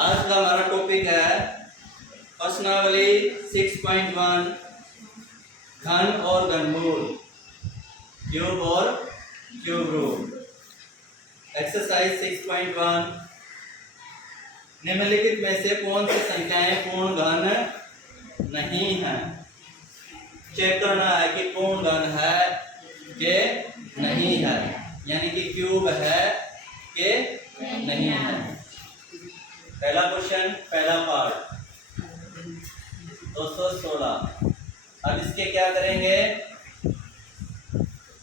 आज का हमारा टॉपिक है प्रश्नावली 6.1 घन और घनमूल, क्यूब और क्यूब रूट। एक्सरसाइज 6.1 निम्नलिखित में से कौन सी संख्याएं पूर्ण घन नहीं है। चेक करना है कि पूर्ण घन है कि नहीं है, यानी कि क्यूब है कि नहीं है। पहला क्वेश्चन, पहला पार्ट 216। अब इसके क्या करेंगे,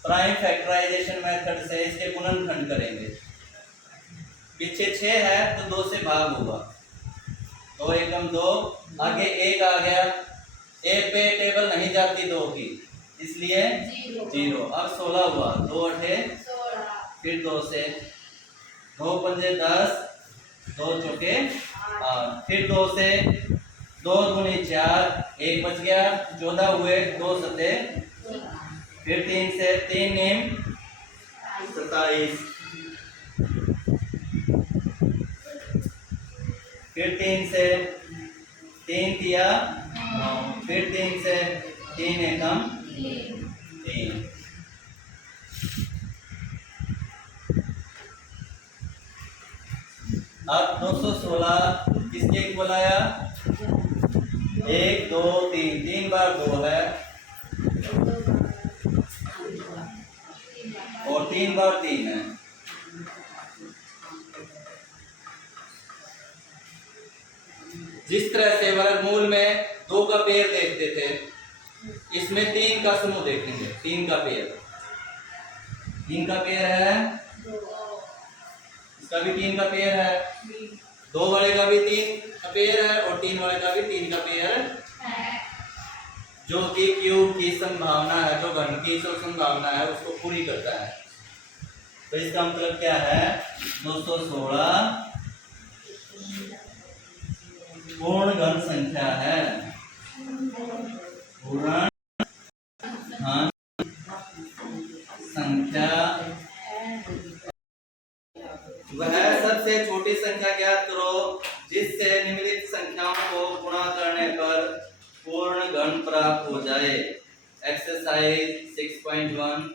प्राइम फैक्टराइजेशन मेथड से इसके गुणनखंड करेंगे। पीछे 6 है तो 2 से भाग होगा, 2 एकम 2, आगे 1 आ गया, 1 पे टेबल नहीं जाती 2 की, इसलिए 0। अब 16 हुआ, 2 अठे फिर 2 से 2 पंजे 10, 2 चौके 8, फिर 2 से 2 दूनी 4, 1 बच गया, 14 हुए, 2 सते, फिर 3 से 3 नीम 27, फिर 3 से 3 तिया 9, फिर 3 से 3 एकम 3। अब 216 किसके इक्वल आया, 1 2 3, 3 बार 2 है और 3 बार 3 है। जिस तरह से वर्गमूल में 2 का पेयर देखते थे, इसमें 3 का समूह देखेंगे। 3 का पेयर, 3 का पेयर है, इसका भी 3 का पेयर है, 2 वाले का भी 3 का पेयर है और 3 वाले का भी 3 का पेयर है, जो कि क्यूब की संभावना है, जो घन की संभावना है उसको पूरी करता है। तो इसका मतलब क्या है, 216 पूर्ण घन संख्या है। पूर्ण घन संख्या वह सबसे छोटी संख्या ज्ञात करो जिससे निम्नलिखित संख्याओं को गुणा करने पर पूर्ण घन प्राप्त हो जाए। Exercise 6.1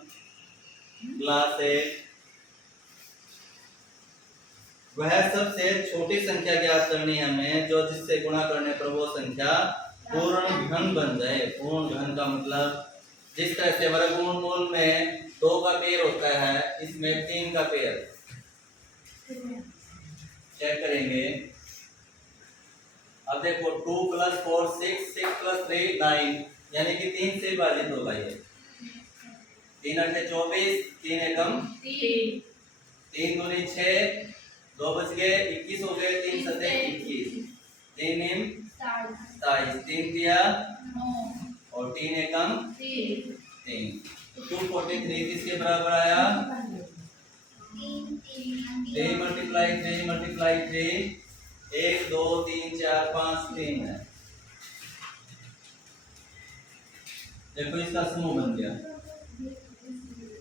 class 8। वह सबसे छोटी संख्या ज्ञात करनी है हमें जो जिससे गुणा करने पर वो संख्या पूर्ण घन बन जाए। पूर्ण घन का मतलब जिस तरह से वर्गमूल में 2 का पेयर होता है, इसमें 3 का पेयर। चेक करेंगे, अब देखो 2 + 4 6, 6 + 3 9, यानी कि 3 से विभाजित होगा ये। 3 अठे 24, 3 एकम 3 दूनी 6, 2 बच गए, 21 हो गए, 3 सते 21, 3 नीम 27, 3 तिया 9 और 3 एकम 3। तो 243 किसके बराबर आया, 3 × 3 1 2 3 4 5 3 है। देखो इसका समूह बन गया,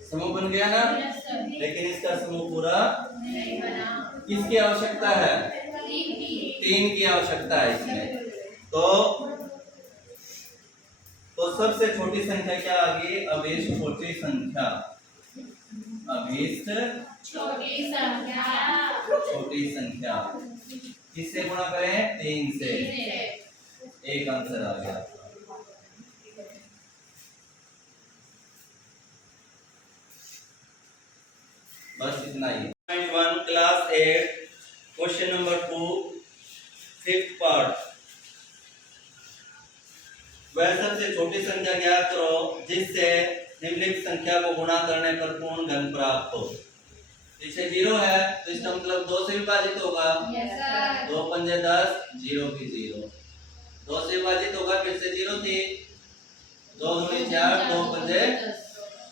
समूह बन गया ना, लेकिन इसका समूह पूरा नहीं बना। किसकी आवश्यकता है, 3 की आवश्यकता है इसमें। तो सबसे छोटी संख्या क्या आ गई, अभिष्ट छोटी संख्या। अभिष्ट छोटी संख्या किससे गुणा करें, 3 से। एक आंसर आ गया। बस इतना ही। 1 class 8 question number 2 5th part. वह सबसे छोटी संख्या ज्ञात करो जिससे निम्नलिखित संख्या को गुणा करने पर पूर्ण घन प्राप्त हो। पीछे 0 है तो इसका मतलब 2 से विभाजित होगा। 2 पंजे 10, 0 की 0, 2 से विभाजित होगा, फिर से 0 थी, 2 दूनी 4, 2 पंजे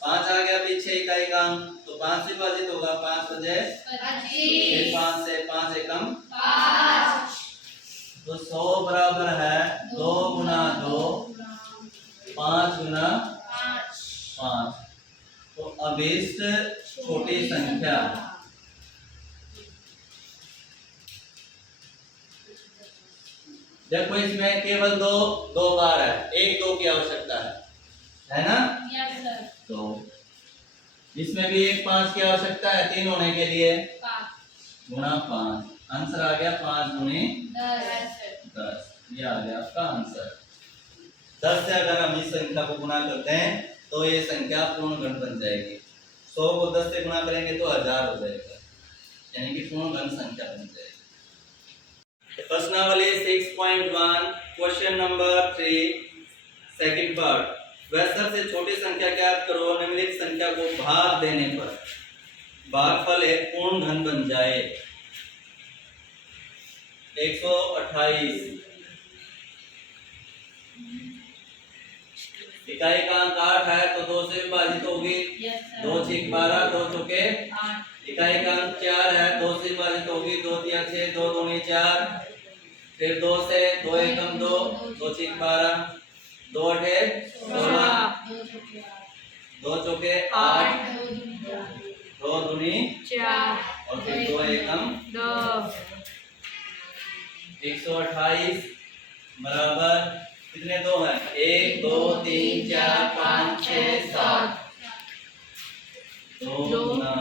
5 आ गया, पीछे इकाई काम, तो 5 से विभाजित होगा, 5 पंजे 25, 5 से 5 एकम 5, तो 100 बराबर है 2 × 2 5 × 5। तो अभिष्ट छोटी संख्या देखो इसमें केवल दो बार है, 1 2 की आवश्यकता है ना? Yes sir. तो इसमें भी 1 5 की आवश्यकता है 3 होने के लिए, 5 गुणा 5, आंसर आ गया 5 गुणे 10। ये आ गया आपका आंसर। 10 से अगर हम इस संख्या को गुणा करते हैं तो ये संख्या पूर्ण घन बन जाएगी। 100 को 10 से गुणा करेंगे तो 1000 हो जाएगा, यानी कि पूर्ण घन संख्या बन जाएगी। प्रश्नावली 6.1 क्वेश्चन नंबर 3 सेकंड पार्ट। वह सबसे छोटी संख्या ज्ञात करो, निम्नलिखित संख्या को भाग देने पर भागफल एक पूर्ण घन बन जाए। 128 इकाई का अंक 8 है तो 2 से विभाजित होगी। 2 6 12, 2 चौके 8। इकाई का अंक 4 है, 2 से विभाजित होगी। 2 3 6, 2 दूनी 4। फिर 2 से 2 एकम 2, 2 6 12, 2 8 16, 2 चौके 8, 2 दूनी 4 और फिर 2 एकम 2। 128 बराबर कितने 2 है? 1 2 3 4 5 6 7। 2 गुना